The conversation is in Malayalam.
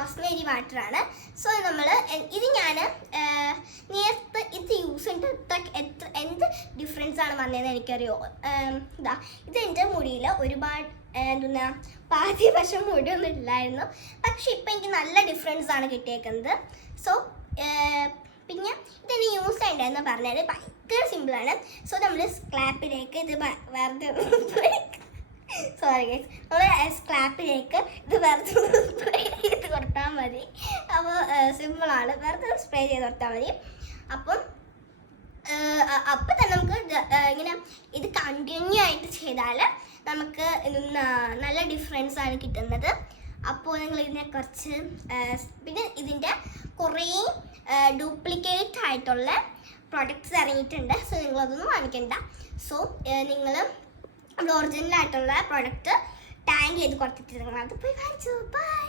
റോസ്മേരി വാട്ടറാണ്. സോ നമ്മൾ ഇത് ഞാൻ നേരത്തെ ഇത് യൂസ് ചെയ്തിട്ട് എന്ത് ഡിഫറൻസ് ആണ് വന്നതെന്ന് എനിക്കറിയോ. ഇതാ ഇതെൻ്റെ മുടിയിൽ ഒരുപാട് എന്താ പാതി വശം മുടിയൊന്നും ഇല്ലായിരുന്നു, പക്ഷെ ഇപ്പം എനിക്ക് നല്ല ഡിഫറൻസ് ആണ് കിട്ടിയേക്കുന്നത്. സോ പിന്നെ ഇതെന്നെ യൂസ് ചെയ്യേണ്ടതെന്ന് പറഞ്ഞാൽ ഭയങ്കര സിമ്പിളാണ്. സോ നമ്മൾ സ്ക്ലാപ്പിലേക്ക് ഇത് വെറുതെ സോറി ഗൈസ്, നമ്മൾ സ്ക്ലാപ്പിലേക്ക് ഇത് വെറുതെ സ്പ്രേ ചെയ്ത് കൊടുത്താൽ മതി. അപ്പോൾ സിമ്പിളാണ്, വെറുതെ സ്പ്രേ ചെയ്ത് കൊടുത്താൽ മതി. അപ്പം തന്നെ നമുക്ക് ഇങ്ങനെ ഇത് കണ്ടിന്യൂ ആയിട്ട് ചെയ്താൽ നമുക്ക് നല്ല ഡിഫറൻസ് ആണ് കിട്ടുന്നത്. അപ്പോൾ നിങ്ങൾ ഇതിനെക്കുറിച്ച് പിന്നെ ഇതിൻ്റെ കുറേ ഡ്യൂപ്ലിക്കേറ്റ് ആയിട്ടുള്ള പ്രൊഡക്ട്സ് ഇറങ്ങിയിട്ടുണ്ട്. സോ നിങ്ങളതൊന്നും വാങ്ങിക്കണ്ട. സോ നിങ്ങൾ ഒറിജിനൽ ആയിട്ടുള്ള പ്രൊഡക്റ്റ് ടാഗ് ചെയ്ത് കൊടുത്തിട്ട് അത് പോയി വാങ്ങിച്ചു. ബൈ.